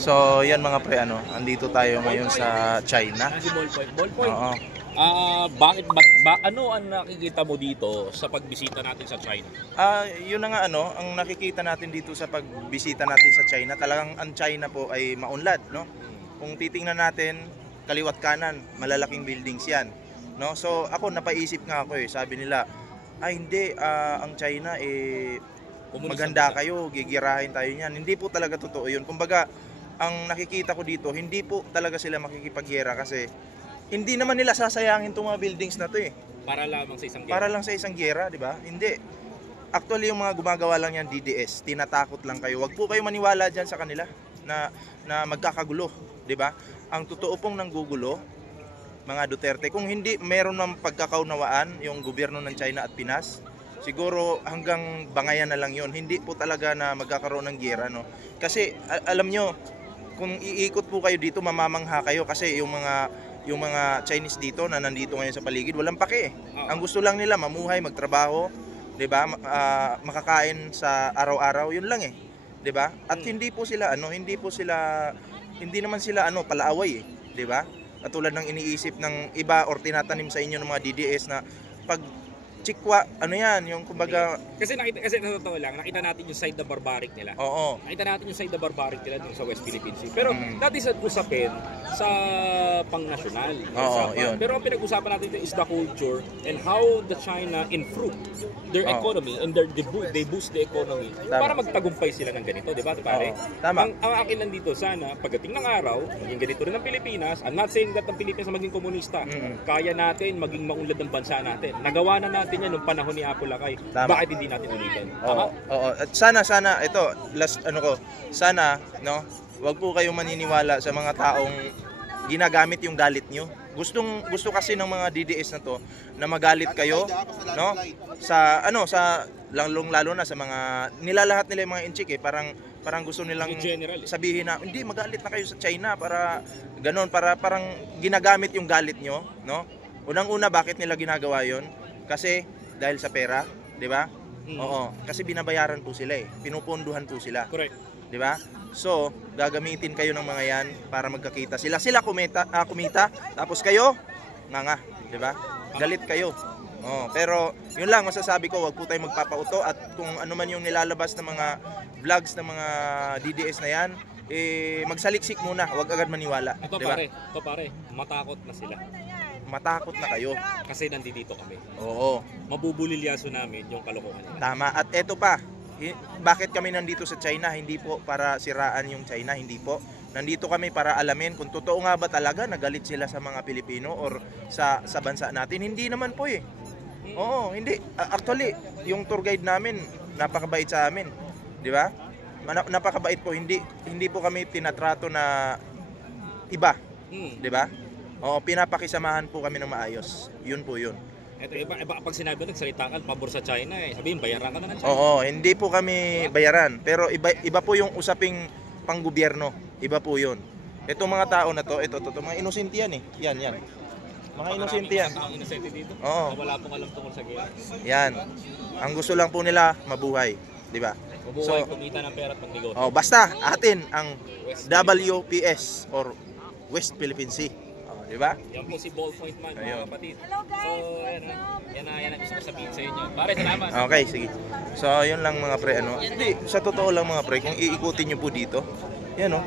So, yan mga pre, andito tayo ngayon sa China. Si Ballpoint. Ballpoint. Oo. Bakit ano ang nakikita mo dito sa pagbisita natin sa China? Yun na nga ang nakikita natin dito sa pagbisita natin sa China, talagang ang China po ay maunlad, no? Kung titingnan natin kaliwat kanan, malalaking buildings 'yan, no? So, ako napaisip nga ako sabi nila, hindi ang China maganda kayo, gigirahin tayo niyan. Hindi po talaga totoo 'yun. Kumbaga, ang nakikita ko dito, hindi po talaga sila makikipaggera kasi hindi naman nila sasayangin itong mga buildings na to Para lamang sa isang gera. Para lang sa isang gera, di ba? Hindi. Actually, yung mga gumagawa lang yan DDS, tinatakot lang kayo. Wag po kayo maniwala diyan sa kanila na magkakagulo, di ba? Ang totoo pong nanggugulo, mga Duterte, kung hindi meron ng pagkakaunawaan yung gobyerno ng China at Pinas, siguro hanggang bangayan na lang yon. Hindi po talaga na magkakaroon ng gera, no? Kasi alam nyo, kung iikot po kayo dito, mamamangha kayo kasi yung mga Chinese dito na nandito ngayon sa paligid, walang pake. Ang gusto lang nila mamuhay, magtrabaho, 'di ba? Makakain sa araw-araw, 'yun lang 'di ba? At hindi naman sila palaaway 'di ba? Katulad ng iniisip ng iba or tinatanim sa inyo ng mga DDS na pag chikwa, yung kumbaga kasi sa totoo lang, nakita natin yung side na barbaric nila. Oo. Nakita natin yung side na barbaric nila dun sa West Philippine Sea. Pero that is usapin sa pang-nasyonal. Yun. Pero ang pinag-usapan natin dito is the culture and how the China improve their economy and they boost the economy. Tama. Para magtagumpay sila ng ganito, di ba, pare? Tama. Ang akin lang dito, sana pagdating ng araw, maging ganito rin ang Pilipinas. I'm not saying that ang Pilipinas maging komunista. Kaya natin maging maunlad ng bansa natin. Nagawa na natin yan nung panahon ni Apo Lakay. Tama. Bakit hindi natin ulitin? Oo. At sana ito, last sana wag po kayong maniniwala sa mga taong ginagamit yung galit nyo. Gusto kasi ng mga DDS na to na magalit kayo, no? Sa lalo na sa mga nilalahat nila yung mga inchik parang gusto nilang sabihin na hindi magalit na kayo sa China para ganoon, para parang ginagamit yung galit nyo, no? Unang-una, bakit nila ginagawa 'yon? Kasi dahil sa pera, 'di ba? Oo, kasi binabayaran po sila pinupondohan po sila. Correct. 'Di ba? So, gagamitin kayo ng mga 'yan para magkakita. Sila kumita, tapos kayo nga, 'di ba? Galit kayo. Pero 'yun lang masasabi ko, wag po tayong magpapauto at kung ano man yung nilalabas ng mga vlogs ng mga DDS na 'yan, magsaliksik muna, wag agad maniwala, 'di ba? Ito pare, matakot na sila. Matakot na kayo kasi nandito kami. Oo. Mabubulilyaso namin yung kalokohan nila. Tama. At eto pa, bakit kami nandito sa China? Hindi po para siraan yung China, hindi po. Nandito kami para alamin kung totoo nga ba talaga nagalit sila sa mga Pilipino or sa bansa natin. Hindi naman po Oo, hindi. Actually, yung tour guide namin napakabait sa amin, 'di ba? Napakabait po. Hindi po kami tinatrato na iba, 'di ba? Pinapakisamahan po kami ng maayos. Yun po yun. Ito iba pag sinabi nagsalita ka pabor sa China sabihin bayaran ka na ng China. Oo, hindi po kami bayaran, pero iba po yung usaping panggobyerno. Iba po yun. Itong mga tao na to, ito mga inosente yan Yan. Mga inosente yan. Ang inosente dito. Oo. Wala pong alam tungkol sa gera. Yan. Ang gusto lang po nila mabuhay, 'di ba? Mabuhay, kumita ng pera at magnegosyo. Basta atin ang WPS or West Philippine Sea. Di ba? Yan po si Ballpoint Man, mga kapatid. So, yan ang gusto ko sabihin sa inyo. Pare, salamat. Okay, sige. So, yun lang mga pre, Hindi, sa totoo lang mga pre, kung iikutin nyo po dito, yan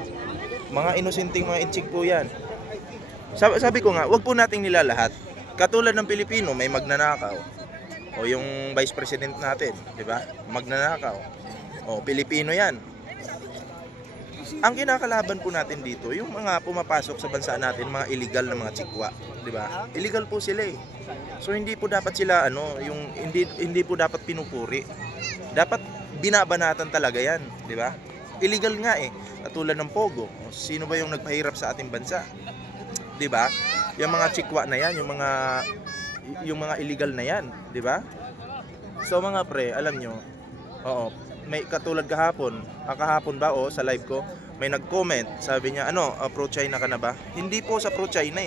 mga inosenteng mga inchik po yan. Sabi ko nga, wag po nating nilalahat. Katulad ng Pilipino, may magnanakaw. O yung Vice President natin, di ba? Magnanakaw. Pilipino yan. Ang kinakalaban po natin dito, yung mga pumapasok sa bansa natin, mga illegal na mga chikwa, 'di ba? Illegal po sila So hindi po dapat sila yung hindi po dapat pinupuri. Dapat binabanatan talaga 'yan, 'di ba? Illegal nga Katulad ng Pogo. Sino ba yung nagpahirap sa ating bansa? 'Di ba? Yung mga chikwa na 'yan, yung mga illegal na 'yan, 'di ba? So mga pre, alam nyo, may katulad kahapon sa live ko, may nag-comment, sabi niya, pro-China ka na ba? Hindi po sa pro-China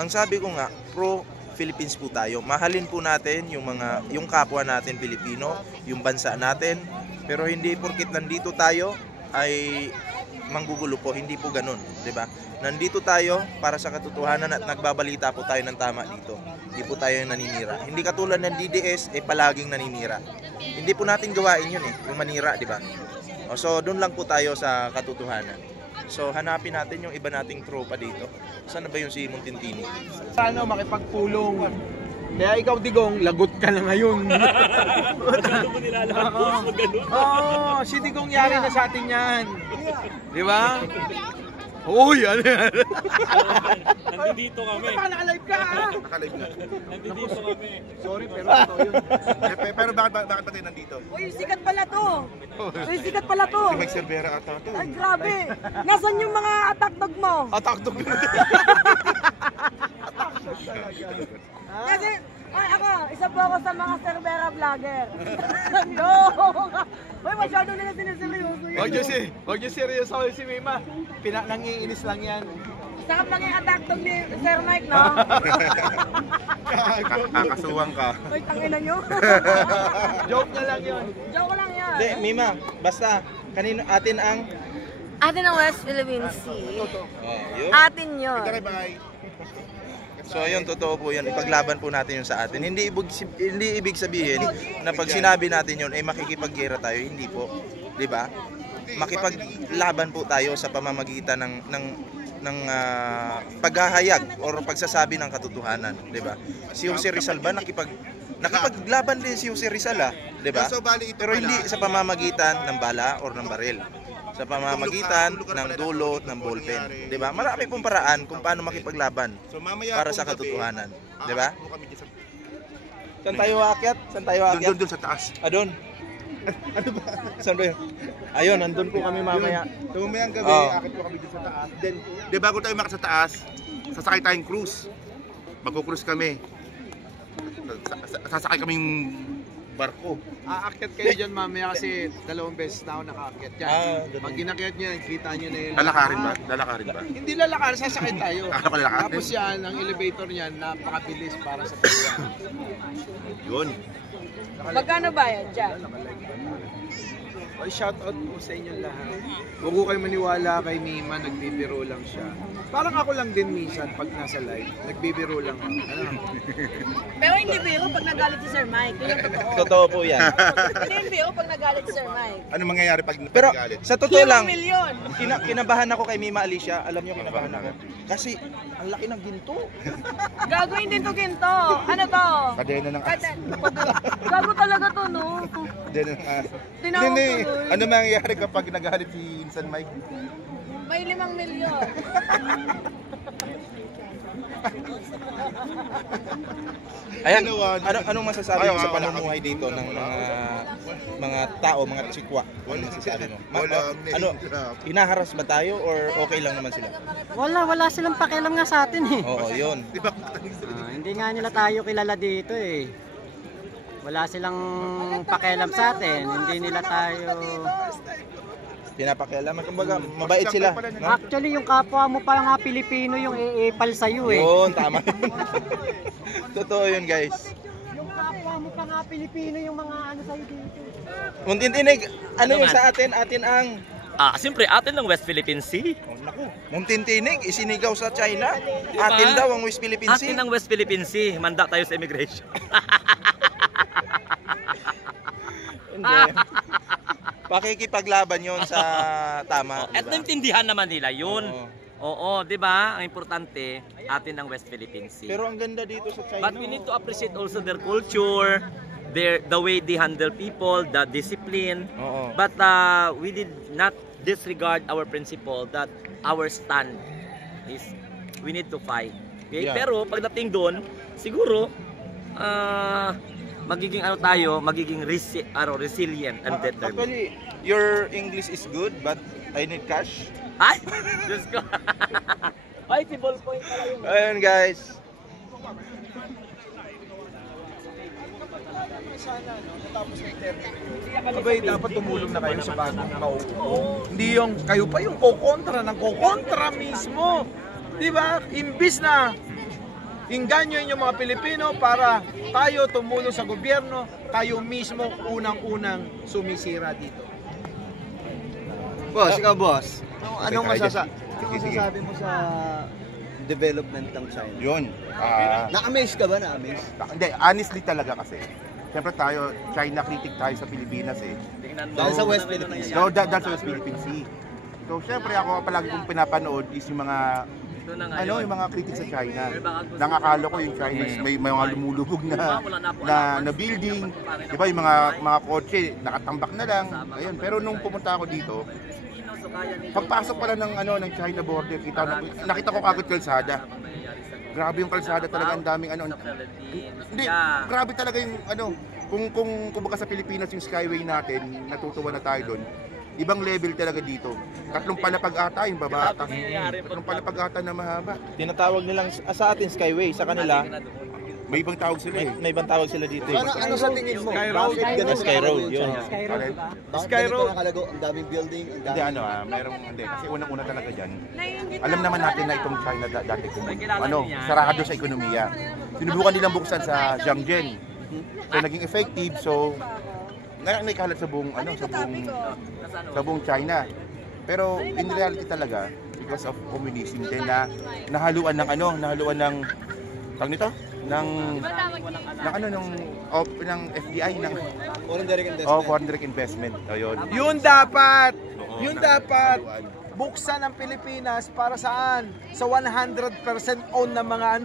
Ang sabi ko nga, pro-Philippines po tayo. Mahalin po natin yung kapwa natin Pilipino, yung bansa natin. Pero hindi porkit nandito tayo ay manggugulo po, hindi po ganun, 'di ba? Nandito tayo para sa katotohanan at nagbabalita po tayo ng tama dito. Hindi po tayo naninira. Hindi katulad ng DDS palaging naninira. Hindi po natin gawain 'yun yung manira, 'di ba? So doon lang po tayo sa katotohanan. So hanapin natin yung iba nating tropa dito. Saan na ba yung si Montintini? Sana makipagpulong. Kaya ikaw, Digong, lagot ka na ngayon. Masyado mo nilalakad po, ganun. Oo, si Digong yari na sa atin yan. Di ba? Uy, ano yan? Nandito kami. Naka-live ka, ha? Nakalive na. Nandito kami. Sorry, pero ito yun. Pero bakit ba tayo nandito? Uy, sikat pala to. Uy, sikat pala to. May Cervera ata ito. Ay, grabe. Nasaan yung mga attack dog mo? Atakdog na. Kasi, ay ako, isa po ako sa mga Cervera vlogger. No! Uy, masyado nila siniseryoso yun. Huwag niyo seryoso si Mima. Nangiinis lang yan. Sarap lang yung attack dog ni Sir Mike, no? Kakasuwang ka. Uy, tangina nyo. Joke niya lang yun. Joke lang yan. Hindi, Mima, basta kanino atin ang Atin ang West Philippine Sea. yun. Atin yun. Bye. So ayun, totoo po yun. Ipaglaban po natin yun sa atin. Hindi ibig sabihin na pag sinabi natin yun, makikipaggera tayo. Hindi po. Di ba? Makipaglaban po tayo sa pamamagitan ng paghahayag or pagsasabi ng katotohanan. Di ba? Si Jose Rizal ba nakipaglaban din si Jose Rizal, di ba? Pero hindi sa pamamagitan ng bala or ng baril. Sa pamamagitan ng dulot ng ballpen, 'di ba? Marami pong paraan kung paano makipaglaban para sa katotohanan, 'di ba? Saan tayo aakyat? Saan tayo aakyat? Doon sa taas. Doon. Ano ba? Saan ba yun? Ayun, nandun po kami mamaya. So mamayang gabi, Oh. akit po kami dito sa taas. Then, di bago tayo makasa taas, sasakay tayong cruise. Magko-cruise kami. Sasakay kaming barko. Aakyat kayo dyan mamaya kasi 2 beses na ako nakaakyat dyan. Ganun. Pag inakyat nyo, kita nyo na yun. Lalakarin ba? Lalakarin ba? Hindi lalakar, sasakay tayo. Ano ka lalakarin? Tapos yan, ang elevator niyan, napakabilis para sa pagkuhan. Yun. Magkano ba yan dyan? Ay, shoutout po sa inyong lahat. Huwag ko kayo maniwala kay Mima, nagbibiro lang siya. Parang ako lang din minsan pag nasa live, nagbibiro lang ako. Ano? Pero hindi biro pag nagalit si Sir Mike. Yun yung totoo. Totoo po 'yan. Hindi yung biro pag nagalit si Sir Mike. Ano mangyayari pag Pero galit? sa totoo lang, Milyon. kinabahan ako kay Mima Alicia. Alam niyo kinabahan ako kasi ang laki ng ginto. Gagawin din to ginto. Ano to? Kadena ng aso. Gago talaga to, no? Kadena ng aso. Tinawag Hindi. tuloy. Ano mangyayari kapag nagalit si Insan Mike? May 5 milyon. Ayan, anong masasabi mo sa Wala pamumuhay dito ng mga tao, mga tsikwa? Ano masasabi mo? Ano, hinaharas ba tayo or okay lang naman sila? Wala silang pakialam nga sa atin eh. Oo, yun. Di ba? Hindi nga nila tayo kilala dito eh. Wala silang pakialam sa atin. Hindi nila tayo... Pinapakialaman. Kumbaga, mabait sila. No? Actually, yung kapwa mo pa nga Pilipino yung iipal sa'yo eh. Yun, tama. Totoo yun, guys. Yung kapwa mo pa nga Pilipino yung mga ano sa'yo dito. Muntintinig, ano yung sa atin? Atin ang... Siyempre, atin ng West Philippine Sea. Oh, naku, Muntintinig, isinigaw sa China. Diba? Atin daw ang West Philippine Sea. Atin ng West Philippine Sea. Manda tayo sa immigration. Hindi. Pakikipaglaban yon sa tama. At diba? naintindihan naman nila yun. Oo. Oo, di ba? Ang importante, atin ng West Philippine Sea. Pero ang ganda dito sa China. But we need to appreciate also their culture, the way they handle people, the discipline. Oo. But we did not disregard our principle that our stand is we need to fight. Okay? Yeah. Pero pagdating doon, siguro magiging magiging resilient and determined. Actually, your English is good but I need cash. Ay! Diyos ko! Ay, si ballpoint pala yun. Ayun guys. Abay, dapat tumulong na kayo sa bagong mauupo. Hindi yung kayo pa yung kokontra ng kokontra mismo. Di ba? Imbis na inganyo yung mga Pilipino para tayo tumulong sa gobyerno, kayo mismo unang-unang sumisira dito. Boss, ikaw boss. Anong Sige, sige. masasabi mo sa development ng China? Yun. Na-amaze ka ba? Na-amaze? Hindi, honestly talaga kasi. Siyempre tayo, China critic tayo sa Pilipinas eh. Dahil sa West Philippines. So, dahil sa West Philippine Sea. So, siyempre ako palagi kong pinapanood is yung mga yung mga critics sa China. Nangakala ko yung China may mga lumulubog na building, 'di ba, yung mga kotse nakatambak na lang. Ayun, pero nung pumunta ako dito, pagpasok pala ng China border, nakita ko kagad kalsada. Grabe yung kalsada talaga, ang daming Hindi, grabe talaga yung kung baka sa Pilipinas yung skyway natin, natutuwa na tayo doon. Ibang level talaga dito. 3 palapag ata yung baba. 3 palapag ata na mahaba. Tinatawag nilang sa atin Skyway, sa kanila May ibang tawag sila eh. may ibang tawag sila dito. Ano sa tingin mo? Sky Road. Bakit ganun Sky Road, yun. Sky Road. Nakalago, ang daming building, ang Hindi daming... hindi. Kasi unang-una talaga dyan. Alam naman natin na itong China dati kung sarado sa ekonomiya. Sinubukan nilang buksan sa Jiangmen. So naging effective, so naikalat sa buong China. Pero in reality talaga, because of communism din na nahaluan ng tawag nito? ng FDI ng Foreign direct investment. foreign direct investment. Ayun. Yun dapat. Yun dapat. Buksan ang Pilipinas para saan? Sa 100% own ng mga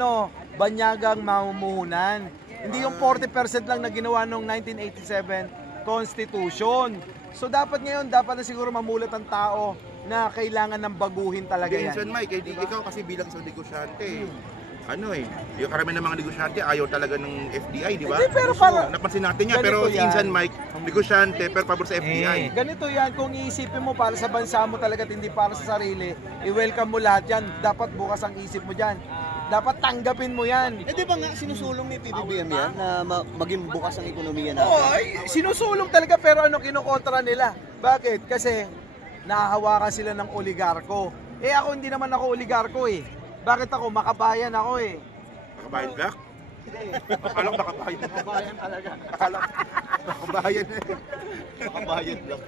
banyagang mamumuhunan. Hindi yung 40% lang na ginawa noong 1987 Constitution. So dapat ngayon, dapat na siguro mamulat ang tao na kailangan ng baguhin talaga yan. Minsan Mike, ikaw kasi bilang isang negosyante, yung karamihan ng mga negosyante ayaw talaga ng FDI, di ba? Pero para napansin natin yan, pero yan. minsan Mike, negosyante pero pabor sa FDI. Ganito yan, kung iisipin mo para sa bansa mo talaga at hindi para sa sarili, i-welcome mo lahat yan. Dapat bukas ang isip mo dyan. Dapat tanggapin mo yan. Di ba nga sinusulong ni PBBM yan na maging bukas ang ekonomiya natin? Oo, sinusulong talaga pero kinukontra nila. Bakit? Kasi nahahawakan sila ng oligarko. Ako hindi naman ako oligarko eh. Bakit ako? Makabayan ako eh. Makabayan black? Akala ko makabayan. Makabayan talaga. Akala ko makabayan. Makabayan black.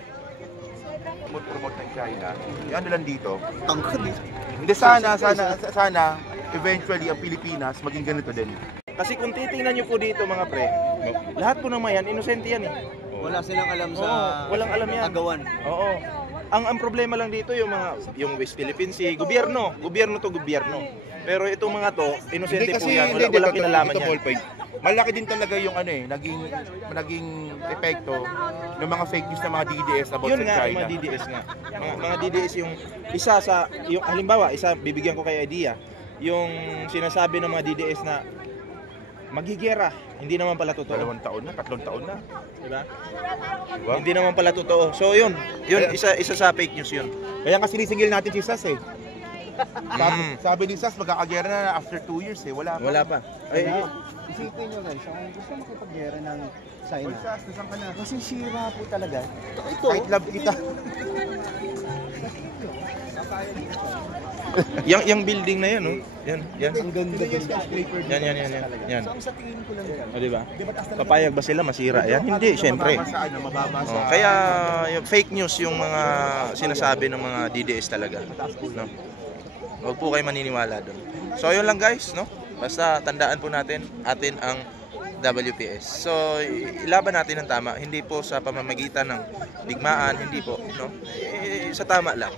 Promote ng China. Yan lang dito. Tangkad eh. Hindi, sana eventually ang Pilipinas maging ganito din. Kasi kung titingnan nyo po dito mga pre, lahat po naman yan, inosente yan eh. Wala silang alam sa walang alam yan. agawan. Oo. Ang problema lang dito yung West Philippine Sea, gobyerno to gobyerno. Pero itong mga to, inosente po yan, walang kinalaman yan. Malaki din talaga yung naging epekto ng mga fake news ng mga DDS about Yun sa nga, China. yung mga DDS nga. Mga DDS yung halimbawa, bibigyan ko kay idea, yung sinasabi ng mga DDS na magigera, hindi naman pala totoo. 2 taon na, 3 taon na. Diba? Hindi naman pala totoo. So yun isa sa fake news yun. Kaya nga sinisingil natin si SAS eh. Sabi ni SAS magkakagera na after 2 years eh. Wala pa. Isipin nyo guys, kung gusto makipaggera ng China, SAS, nasaan ka na? kasi sira po talaga. Ito, Kahit love kita. Yung building na yan, no? Yan. ang ganda skyscraper dito. Yan. So, ang sa tingin ko lang yan. O, diba? Papayag ba sila masira yan? Hindi, syempre. Mababa sa Kaya yung fake news yung mga sinasabi ng mga DDS talaga, no? Huwag po kayo maniniwala doon. So yun lang guys, no? Basta tandaan po natin ang WPS. So ilaban natin ang tama, hindi po sa pamamagitan ng digmaan, hindi po, no? Sa tama lang.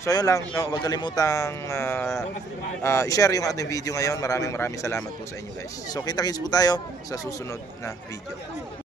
So yun lang, no? Huwag kalimutang i-share yung ating video ngayon. Maraming salamat po sa inyo guys. So kita-kits po tayo sa susunod na video.